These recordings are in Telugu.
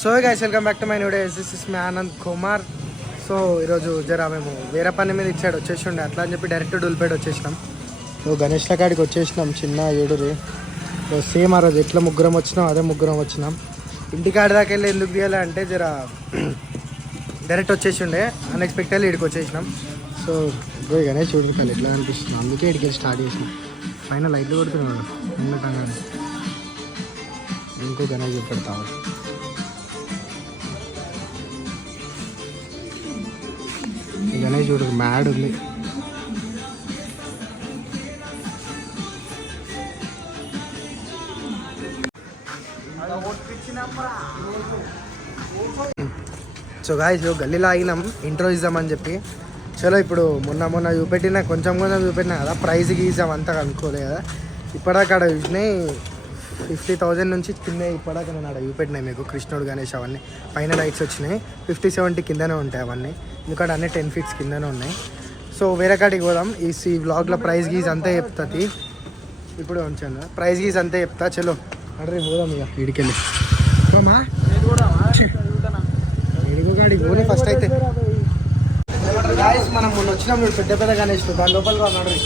So guys welcome back to my new day. This is my Anand Kumar. So ఈరోజు జరా మేము వేరే పని మీద ఇచ్చాడు వచ్చేసిండే అట్లా అని చెప్పి డైరెక్ట్ డూల్పేట వచ్చేసినాం. సో గణేష్ల కాడికి వచ్చేసినాం చిన్న ఏడురి. సో సేమ్ ఆ రోజు ఎట్లా ముగ్గురం వచ్చినాం అదే ముగ్గురం వచ్చినాం. ఇంటికాడి దాకా వెళ్ళి ఎందుకు తీయాలి అంటే జరా డైరెక్ట్ వచ్చేసిండే అన్ఎక్స్పెక్టెడ్లీ ఇక్కడికి వచ్చేసినాం. సో ఇప్పుడు గణేష్ చూడకాలి ఎట్లా అనిపిస్తుంది అందుకే ఇక్కడికి స్టార్ట్ చేసినాం. పైన లైట్లు కొడుతున్నాడు ఉండటంగానే ఇంకో గణేష్ చెప్పెడతాము. గణేష్ చూడు మ్యాడ్ ఉంది. సో గాయ్స్ గల్లీలో ఆగినాం ఇంట్రో ఇద్దామని చెప్పి. చలో ఇప్పుడు మొన్న చూపెట్టినా కొంచెం చూపెట్టినా కదా, ప్రైజ్ గీసాం అంతా అనుకోలే కదా. ఇప్పటిదాకా అక్కడ చూసినాయి 50,000 నుంచి కింద ఇప్పటిదాకా నేను అక్కడ చూపెట్టినాయి మీకు. కృష్ణుడు గణేష్ అవన్నీ పైన లైట్స్ వచ్చినాయి. 50-70 కిందనే ఉంటాయి అవన్నీ, ఎందుకంటే అన్నీ 10 feet కిందనే ఉన్నాయి. సో వేరే కాడికి పోదాం. ఈ వ్లాగ్లో ప్రైజ్ గీజ్ అంతే చెప్తుంది. ఇప్పుడు ఉంచాను ప్రైజ్ గీజ్ అంతే చెప్తా. చలో అడ్రీ పోదాం ఇక వీడికెళ్ళి కాడికి పోనీ ఫస్ట్ అయితే. మనం మొన్న వచ్చినాం మీరు పెద్ద పెద్ద గణేష్ దాని లోపల అడ్రీ.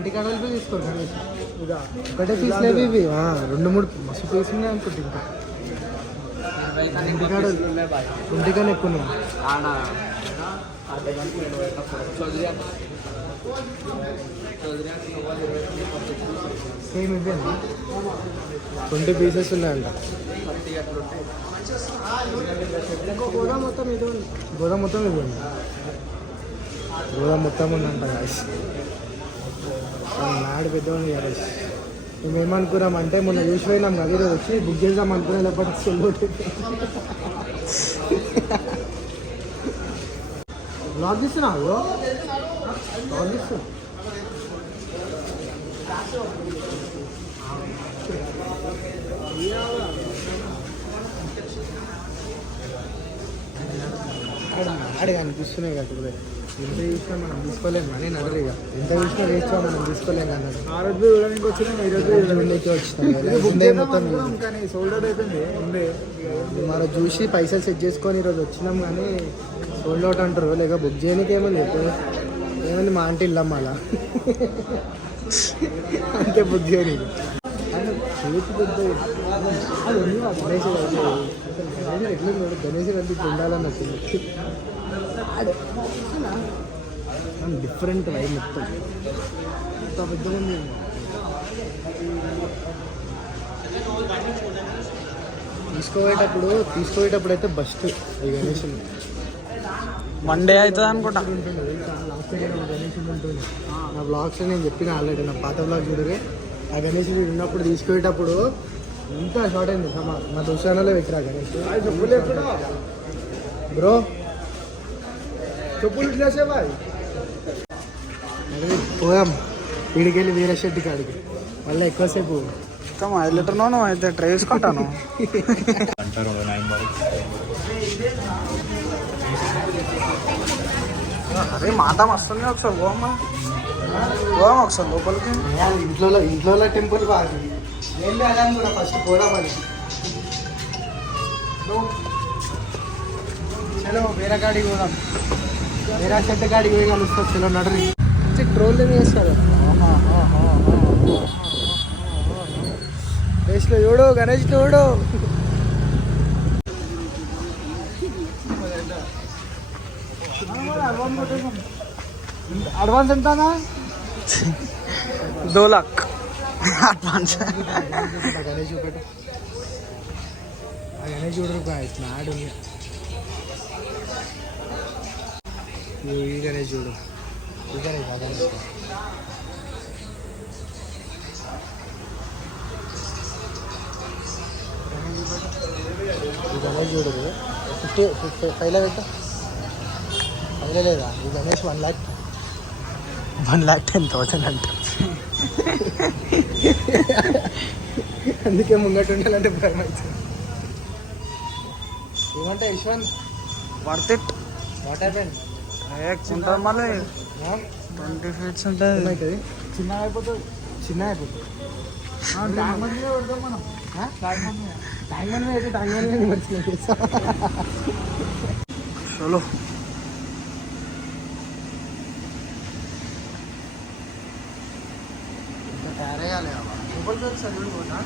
ఇంటికాడలు తీసుకోరు గణేష్ ఇక ఒకటే పీస్ లేవి ఇవి 2-3 మస్తు పీస్ ఉన్నాయి అనుకుంటే. ఇంకా ఇంటికాడలు ఇంటికనే ఎక్కువ సేమ్ ఇవేనా 20 పీసెస్ ఉన్నాయంట. గోదాం మొత్తం ఇది ఉంది. గోదాం మొత్తం ఇది ఉంది. గోదాం మొత్తం ఉందంట గాయస్. నాడు పెద్దవాడిని గణేష్. మేము ఏమనుకున్నామంటే మొన్న చూసి పోయినాం కదా, ఈరోజు వచ్చి బుక్ చేద్దాం అనుకునే లేకపోతే సెల్లు బ్లాగ్ తీస్తున్నావు బ్లాగ్ తీస్తున్నా. ఆడ అనిపిస్తున్నాయి కదా ఇప్పుడు ఎంత చూసినా మనం తీసుకోలేము కానీ నడరు. ఇక ఎంత చూసినా వేస్తా మనం తీసుకోలేము అన్నాడు. ఆ రోజు వచ్చినాం సోల్డ్ అయిపోయింది. మనం చూసి పైసలు సెట్ చేసుకొని ఈరోజు వచ్చినాం కానీ సోల్డ్ అవుట్ అంటారు. లేక బుక్ చేయడానికి ఏమని చెప్పి ఏమని మా ఆంటీ ఇల్లమ్మ అలా అంతే బుక్ చేయడానికి. చేతి పెద్ద గణేష్ గణేష్ వెళ్ళి ఉండాలని వచ్చింది. డిఫరెంట్ వై మొత్తం ఇంత పెద్దగా ఉంది. తీసుకోవేటప్పుడు అయితే బస్ట్ ఈ గణేష్ మండే అవుతుంది అనుకుంటా. లాస్ట్ టైం గణేష్ ఉంటుంది నా బ్లాగ్స్ నేను చెప్పిన ఆల్రెడీ, నా పాత బ్లాగ్ చూడరే. ఆ గణేష్ ఉన్నప్పుడు తీసుకునేటప్పుడు ఎంత షార్ట్ అయింది. మా దోషాలలో వెక్కిరా గణేష్ బ్రో చెప్పులు ఇట్లేసే బాయ్. పోయాం వీడికెళ్ళి వేరే షెడ్డి కాడికి మళ్ళీ ఎక్కువసేపు 5 లీటర్ నూనె అయితే ట్రై చేసుకుంటాను. అరే మాట వస్తుంది. ఒకసారి పోమ్మా ఒకసారి లోపలికి. ఇంట్లో టెంపుల్ బాగా ఏం లేదని కూడా ఫస్ట్ పోదామని. చలో వేరే గాడికి పోదాం. వేరే చెట్టు గాడికి పోయి కలుస్తాం. చలో నడరి ట్రోల్ చేస్తారు. గణేష్లో చూడు గణేష్ చూడు. అడ్వాన్స్ ఎంతనా? 2 लाख అడ్వాన్స్. గణేష్ చూపెట్టు. గణేష్ చూడరు నాడు ఈ గణేష్ చూడు. ఈ గణేష్ ప్రైస్ చూడదు 55 పెట్టు అదే లేదా ఈ గణేష్ 1,10,000 అంట. అందుకే ముంగట ఉండాలంటే భయం అవుతుంది. ఏమంటే Yashwant worth it. What happen? ఉంటుంది మళ్ళీ 20 feet ఉంటుంది. చిన్న అయిపోతుంది. ట్యాంక్ బండ్ మీద పెడతాం మనం. ట్యాంక్ బండ్ మీద అయితే ట్యాంక్ బండ్ మీద మర్చిపోయి చలో ఇంకా తయారయ్యాలి. మొబైల్ పేరు సార్ చూడబోతా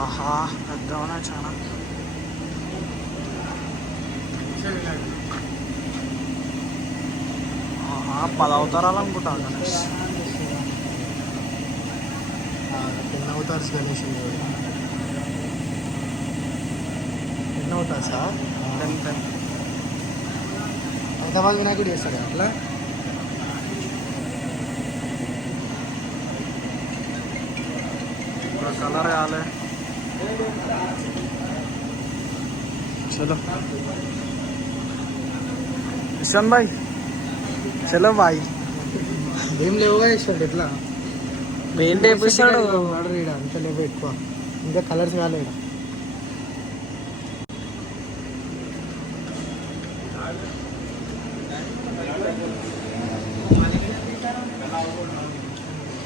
ఆహా పెద్దవనా చాలా. ఆహా 10 అవతారాలు అనుకుంటా గణేష్. 10 అవతార్స్ గణేష్. 10 అవతార్సా? 10 హైదరాబాద్ వినాయకుడు చేస్తాడు అట్లా. కలర్ కాలే. చలో ఇషన్ భాయ్, చలో భాయ్. ఏం లేవుగా ఇస్తాడు ఎట్లా పెయింట్ వేపిస్తాడు. ఆర్డర్ ఇడ అంత లేవు ఎక్కువ, ఇంకా కలర్స్ కాలేడు.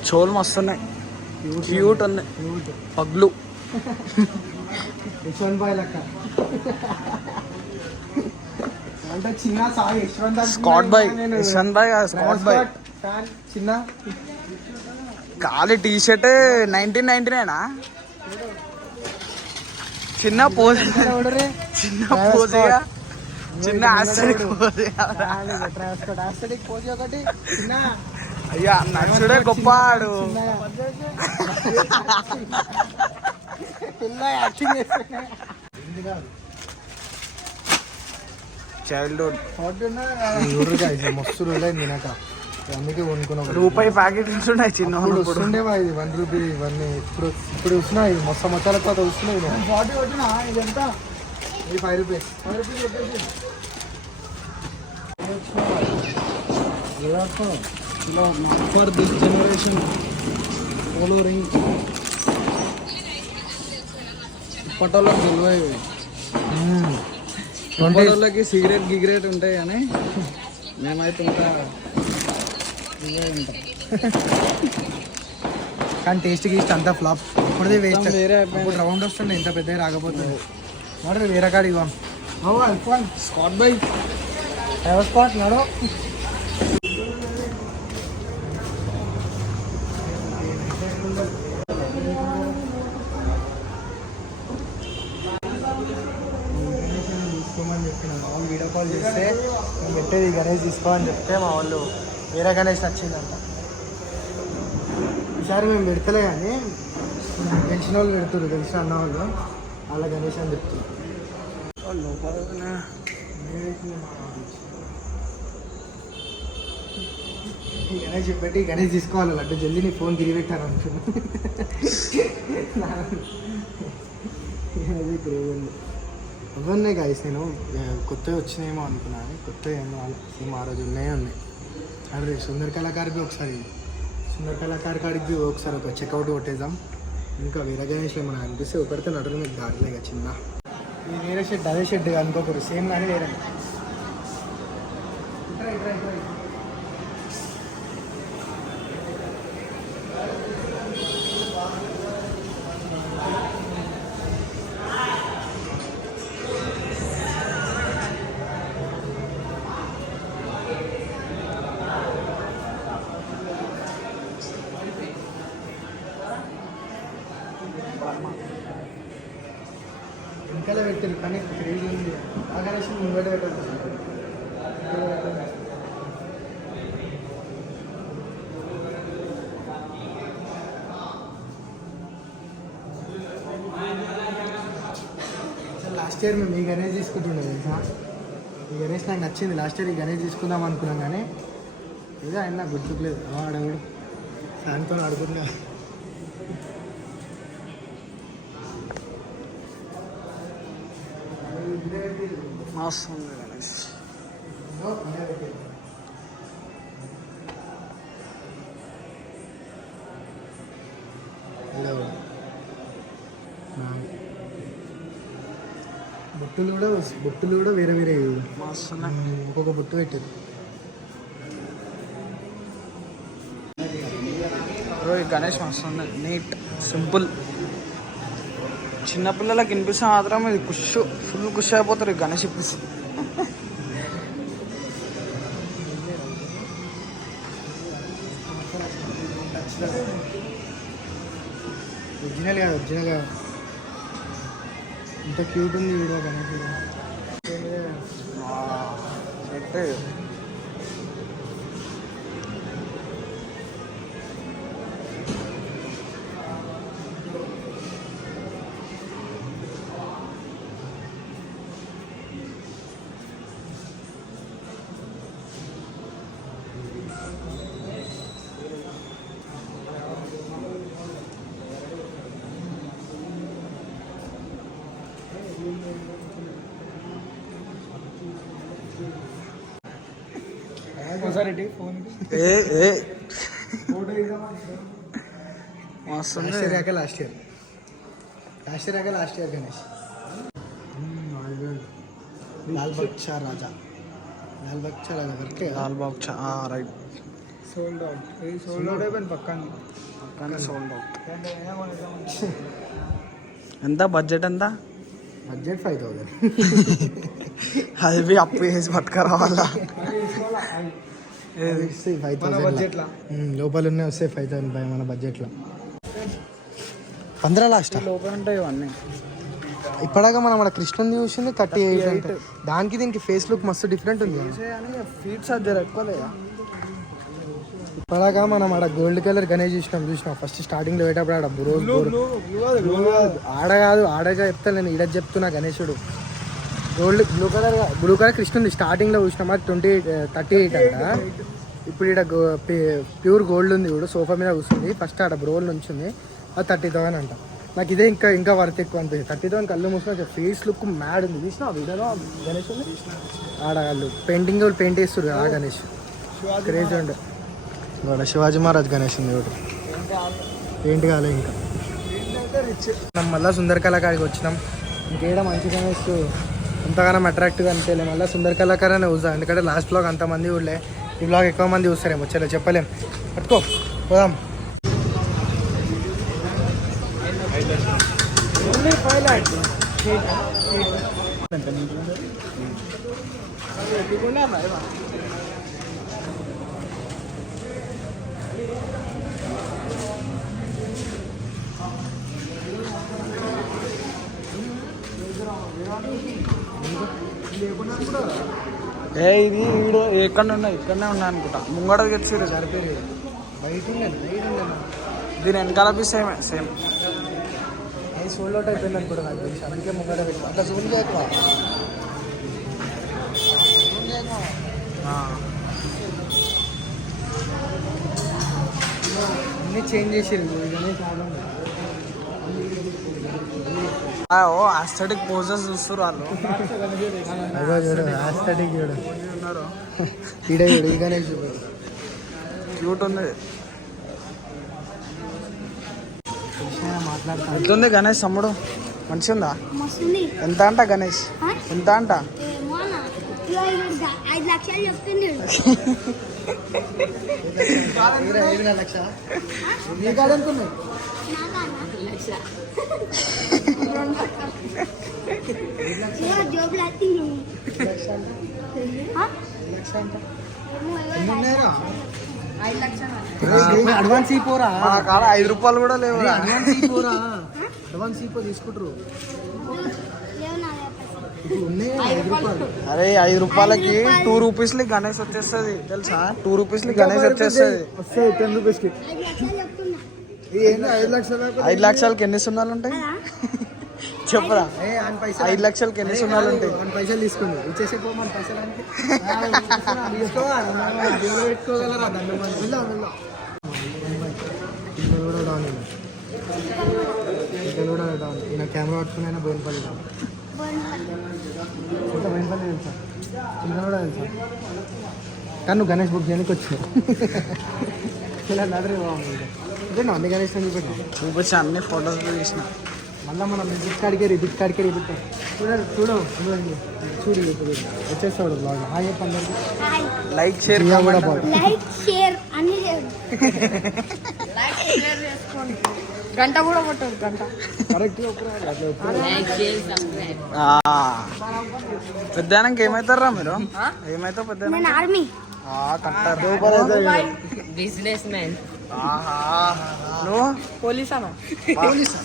చోలు మస్తున్నాయి, క్యూట్ ఉన్నాయి పగ్లు. యశ్వంత్ బాయ్ లెక్క అంటే చిన్న Sai Yashwant Scott boy. Yashwant boy Scott boy. చిన్న ఖాళీ టీ షర్ట్ 1999 చిన్న పోజ్, చిన్న పోజేగా, చిన్న ఆస్టరిక్ పోజేగా. పోజ్ ఒకటి చిన్న. అయ్యా నచ్చుడే గొప్ప ఆడు. చైల్డ్హుడ్ మస్తు రోజులైంది తినక, అందుకే కొనుక్కున్నా. రూపాయి ప్యాకెట్ ఉంటున్నాయి చిన్న వస్తుండేవా ఇది 1 రూపీ ఇవన్నీ. ఇప్పుడు వస్తున్నాయి మొత్తం మసాలా తర్వాత వస్తున్నాయి. 40 కొట్టినా ఇదంతా ఇది 5 రూపీస్. 5 రూపీస్ వచ్చేసి ఫర్ దిస్ జనరేషన్ ఫాలోయింగ్. పటోళ్ళకి తెలియదు, పటోళ్ళకి సిగరెట్ గిగరెట్ ఉంటాయి కానీ మేమైతే ఇంకా ఉంటాం. కానీ టేస్ట్ గీస్ట్ అంతా ఫ్లాప్. ఇప్పుడుదే వేస్ట్. ఇప్పుడు రౌండ్ వస్తుండే ఇంత పెద్దగా రాకపోతుంది. మరి వేరే కాడ ఇవ్వం. స్కాట్ బై స్పాట్ నడో. తీసుకోమని చెప్పిన మా వాళ్ళు వీడియో కాల్ చేస్తే నేను పెట్టేది గణేష్ తీసుకోమని చెప్తే మా వాళ్ళు వేరే గణేష్ నచ్చిందంట. ఈసారి మేము పెడతలే కానీ తెలిసిన వాళ్ళు పెడుతున్నారు, తెలిసిన అన్న వాళ్ళు వాళ్ళ గణేష్ అని చెప్తున్నారు. గణేష్ పెట్టి గణేష్ తీసుకోవాలి లడ్డు జల్దీ నీ ఫోన్ తిరిగి పెట్టాను అనుకున్నా. అవన్నీ గాయస్ నేను కొత్తవి వచ్చినాయేమో అనుకున్నాను. కొత్తవి ఏమో సేమ్ ఆ రోజు ఉన్నాయి. అదే సుందర్ కళాకారికి ఒకసారి ఒకసారి ఒక చెక్అవుట్ కొట్టేద్దాం. ఇంకా వేరే గణేష్ ఏమన్నా అనిపిస్తే ఒకరితో నడురు మీకు దారిలేక చిన్న ఈ వేరే షెడ్ అదే షెడ్ అనుకోకూడదు, సేమ్ కానీ వేరే. ఇంకా పెట్టారు కానీ క్రేజీ ఉంది. ఆ గణేష్ ముంగట పెట్టారు. లాస్ట్ ఇయర్ మేము ఈ గణేష్ తీసుకుంటుండే తెలుసా. ఈ గణేష్ నాకు నచ్చింది. లాస్ట్ ఇయర్ ఈ గణేష్ తీసుకుందాం అనుకున్నాం కానీ ఇదే ఆయన నాకు గుర్తుకులేదు. ఆడవాడు దాంతో అడుగుతున్నా మస్తు ఉంది గణేష్. బొట్టులు కూడా వేరే వేరే మస్తు ఇంకొక బొట్టు పెట్టారు. ఈ గణేష్ మస్తు ఉంది, నీట్ సింపుల్. చిన్నపిల్లలకి వినిపిస్తే మాత్రం ఇది ఫుల్ ఖుషి అయిపోతారు ఈ గణేష్ ఇప్పిస్తే. ఒరిజినల్గా ఇంత క్యూట్ ఉంది video Ganesh. Set. Last year Ganesh. Lalbaugcha Raja right. Sold out అయిపోయింది పక్కన సోల్డ్ అవుట్. ఎంత బడ్జెట్ ఎంత? బడ్జెట్ 5,000. అది అప్పు వేసి పట్టుకురావాలా? లోపల ఉన్నాయి వస్తాయి 5,000 మన బడ్జెట్లో. 15 లాస్ట్ లోపల ఉంటాయి ఇవన్నీ. ఇప్పటిదాకా మనం మన కృష్ణుని చూసింది 38 అంటే దానికి దీనికి ఫేస్ లుక్ మస్తు డిఫరెంట్ ఉంది. ఫీట్స్ అది ఎక్కువ లేదా? ఇప్పటిదాకా మనం ఆడ గోల్డ్ కలర్ గణేష్ చూసినాం ఫస్ట్ స్టార్టింగ్ లో పోయేటప్పుడు ఆడ ఆడగా చెప్తాను నేను ఈడ చెప్తున్నా. గణేశుడు బ్లూ కలర్ కృష్ణుంది స్టార్టింగ్ లో చూసినాం. అది 38 అంట. ఇప్పుడు ఈడ ప్యూర్ గోల్డ్ ఉంది చూడు, సోఫా మీద కూర్చుంది. ఫస్ట్ ఆడ బ్రోల్ నుంచి ఉంది, అది 30,000 అంట. నాకు ఇదే ఇంకా వర్త్ ఎక్కువ అనిపించింది. 30,000 కళ్ళు మూసుకుని ఫేస్ లుక్ మ్యాడ్ ఉంది. చూసినా వీడియోలో గణేష్ ఆడ వాళ్ళు పెయింట్ చేస్తారు ఆ గణేష్ క్రేజీ ఉండే. ఇక్కడ శివాజీ మహారాజ్ గణేష్ ఉంది ఒకటి, పెయింట్ కాలే ఇంకా. మనం మళ్ళీ సుందరకళ కాడికి వచ్చినాం. ఇంకేడ మంచి గణేష్ ఎంతగానో అట్రాక్టివ్గా అనిపించలే. మళ్ళీ సుందరకళ అనే చూసాం, ఎందుకంటే లాస్ట్ బ్లాగ్ అంతమంది చూడలే, ఈ బ్లాగ్ ఎక్కువ మంది చూస్తారేమో. వచ్చేలా చెప్పలేం, పట్టుకో పోదాం. ఇది వీడియో ఎక్కడ ఉన్నాయి, ఇక్కడనే ఉన్నాయి అనుకుంటా. ముంగడ తెచ్చారు సరిపోయి బయట దీని వెనకాల పీస్ సేమ్ అది సోల్డ్ అవుట్ అయిపోయింది అనుకుంటా నాకు తెలిసి. అందుకే ముంగడ పెట్టు అట్లా జూమ్ చేయకు, అన్నీ చేంజ్ చేసారు. ఆస్థెటిక్ పోజెస్ చూస్తారు వాళ్ళు. ఆస్థెటిక్ చూడు, ఈ గణేష్ క్యూట్ ఉంది. మాట్లాడుతా ఎట్లుంది గణేష్ తమ్ముడు? మంచిగా ఉందా? ఎంత అంట గణేష్? ఎంత అంట? 5 లక్షలు చెప్తుంది. 5 లక్షలు నీ కాడ అనుకున్నాయి. అడ్వాన్స్ ఇపోరా, కాడ 5 రూపాయలు కూడా లేవు. అడ్వాన్స్ ఇపో తీసుకుంటారు. అరే 5 రూపాయలకి 2 రూపీస్లకి గణేష్ వచ్చేస్తుంది తెలుసా? 2 రూపీస్లకి గణేష్ వచ్చేస్తుంది. 10 రూపీస్కి 5 లక్షలకి ఎన్ని సున్నాలు ఉంటాయి చెప్పరా? 5 లక్షలకి ఎన్ని సున్నాలు ఉంటాయి? పైసలు తీసుకుంది ఇచ్చేసి మన పైసలు పెట్టుకోగలరా? కూడా డౌన్. ఈయన కెమెరా పట్టుకుని బోయినపల్లి ఇంకా బోయినపల్లి తెలుసా, చిన్న కూడా తెలుసా, కానీ నువ్వు గణేష్ బుక్ చేయడానికి వచ్చినావు. ఇలా నడరే బాగుంది. ఇదేనా అన్ని గణేష్ అని చూపెట్టాను, చూపించి అన్ని ఫొటోస్ తీసిన. మళ్ళీ మనం రిజిట్ కాడికే రిజిట్ చూడండి చూడండి చూడు ఇప్పుడు వచ్చేస్తాడు బ్లాగ్. హాయ్ చెప్పు అందరికి. లైక్ షేర్ కూడా లైక్ షేర్ అన్ని లైక్ షేర్ చేసుకోండి. గంట కూడా కొట్టదు, గంట కరెక్ట్గా పెద్దానికి ఏమవుతారా మీరు? ఏమవుతావు పెద్ద? నేను ఆర్మీ. Business man. నువ్వు పోలీస్ అన్న. పోలీస్.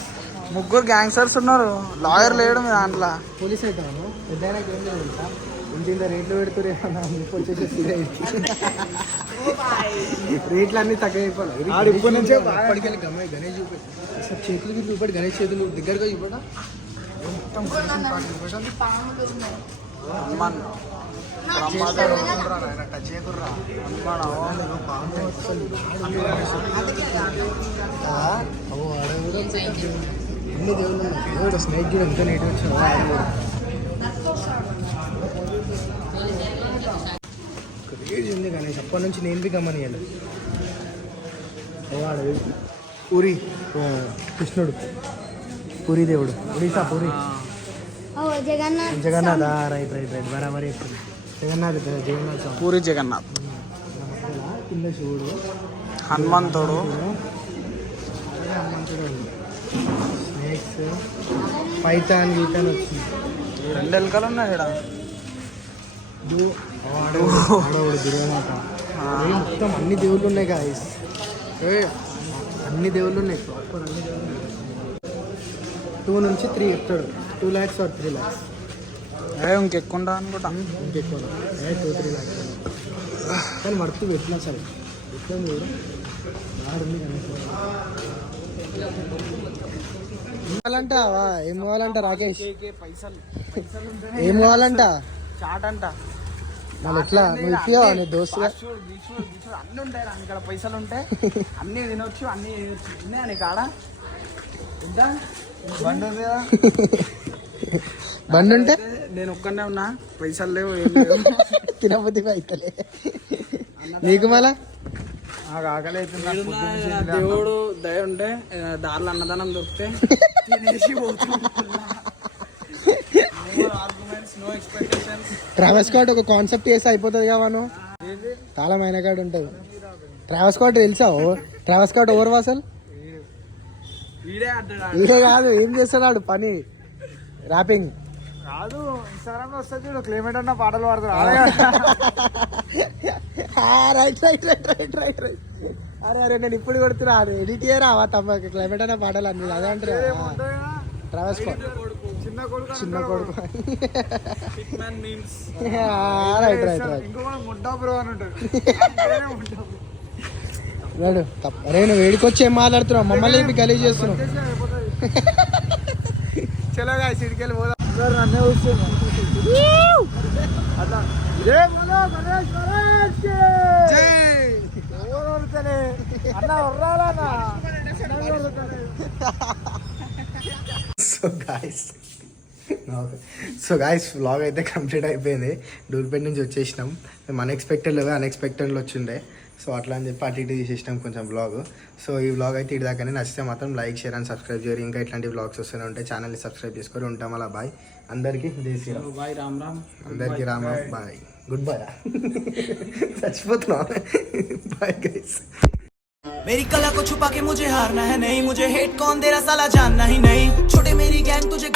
ముగ్గురు గ్యాంగ్స్టర్స్ ఉన్నారు, లాయర్ లేడు మీ దాంట్లో. పోలీస్ అవుతాను పెద్దయినా ఏం లేదు తెలుసా, ఇంత రేట్లు పెడుతురే వచ్చేసి రేట్లు అన్నీ తక్కువ అయిపోయి ఇప్పటి నుంచే ఇప్పటికెళ్ళి గణేష్ చూపెట్టి అసలు చేతులకి చూపెట్టి గణేష్ చేతులు దగ్గరగా చూపెట్టా అన్ని దేవుళ్ళు ఉన్నాయి. స్నేక్ కూడా ఎంత నీట్ వచ్చిన క్రేజ్ ఉంది గణేష్. అప్పటి నుంచి నేను బి గమనియాలి. పూరి కృష్ణుడు, పూరి దేవుడు, ఒడిశా పూరి జగన్నాథ్. రైట్ బరాబర్ చెప్తుంది. జగన్నాథ్ స్వామి. పూరి జగన్నాథ్. కింద శివుడు, హనుమంతుడు, స్నేక్స్, పైతాన్ గీతాన్ వచ్చింది. రెండు ఎలుకలు ఉన్నాయి ఇక్కడ. దుర్గామాత మొత్తం అన్ని దేవుళ్ళు ఉన్నాయి గాయస్. అన్ని దేవుళ్ళు ఉన్నాయి, ప్రాపర్ అన్ని దేవుళ్ళు ఉన్నాయి. 2 నుంచి 3 చెప్తాడు. 2 lakhs or 3 lakhs. ఇంకెక్కువ ఉండదు అనుకుంటా. ఇంకెక్కువ 2-3 lakhs కానీ వర్త్ పెట్టినా సరే ఎట్లా చూడు ఉంది కావాలంట. ఏం కావాలంట రాకేష్? ఏం కావాలంట? చాట్ అంట. మళ్ళీ ఎట్లా నువ్వు ఇప్పివా నీ దోస్తు? అన్ని ఉంటాయి ఇక్కడ, పైసలు ఉంటాయి, అన్ని తినొచ్చు, అన్ని చేయొచ్చు. ఉన్నాయా నీకు ఆడ? ఎంత బండి ఉంది కదా? బండి ఉంటే నేను ఒక్కనే ఉన్నా, పైసలు లేవు, ఏం లేవు. తినబుద్ధి అవుతలే నీకు. మళ్ళా నాకు ఆకలి అవుతుంది. దేవుడు దయ ఉంటే దారిలో అన్నదానం దొరికితే తినేసి ట్రావెల్స్ కార్డ్ ఒక కాన్సెప్ట్ చేసి అయిపోతుంది కదా మనం. తాళమైన కార్డు ఉంటుంది. ట్రావెల్స్ కార్డ్ తెలుసా? ట్రావెల్స్ కార్డ్ ఓవర్ అసలు ఇదే కాదు, ఏం చేస్తున్నాడు పని? ర్యాపింగ్ కాదు, ఇన్స్టాగ్రామ్ లో వస్తుంది చూడు, క్లైమేట్ అన్న పాటలు పాడుతున్నారు. రైట్. అరే నేను ఇప్పుడు కొడుతున్నా, ఎడిట్ చేయరా తమ్మ క్లైమేట్ అన్న పాటలు అన్ని అదే అంటారు. ట్రావెల్స్ కార్డ్ చిన్న కొడుకు. రైట్ రాడు. అరే నువ్వు వేడికొచ్చి ఏం మాట్లాడుతున్నావు? మమ్మల్ని గలీజ్ చేస్తున్నావు. చలోగా సిడికెళ్ళి పోదాం. నన్నే సో గాయస్ వ్లాగ్ అయితే కంప్లీట్ అయిపోయింది. డూల్పేట్ నుంచి వచ్చేసినాం. మేము అన్ఎక్స్పెక్టెడ్లో వచ్చిండే, సో అట్లా అని చెప్పి అటు ఇటు తీసేసినాం కొంచెం వ్లాగ్. సో ఈ వ్లాగ్ అయితే ఇటు దాకానే. నచ్చితే మాత్రం లైక్, షేర్ అండ్ సబ్స్క్రైబ్ చేయరు. ఇంకా ఇట్లాంటి వ్లాగ్స్ వస్తూనే ఉంటాయి. ఛానల్ని సబ్స్క్రైబ్ చేసుకొని ఉంటాం. అలా బాయ్ అందరికీ. జై శ్రీరామ్. బాయ్. రామ్ అందరికీ రామ్. బాయ్. Goodbye. చచ్చిపోతున్నా. Bye guys. मेरी कला को छुपा के मुझे हारना है नहीं, मुझे हेट कौन दे रहा साला जानना ही नहीं, छोटे मेरी गैंग तुझे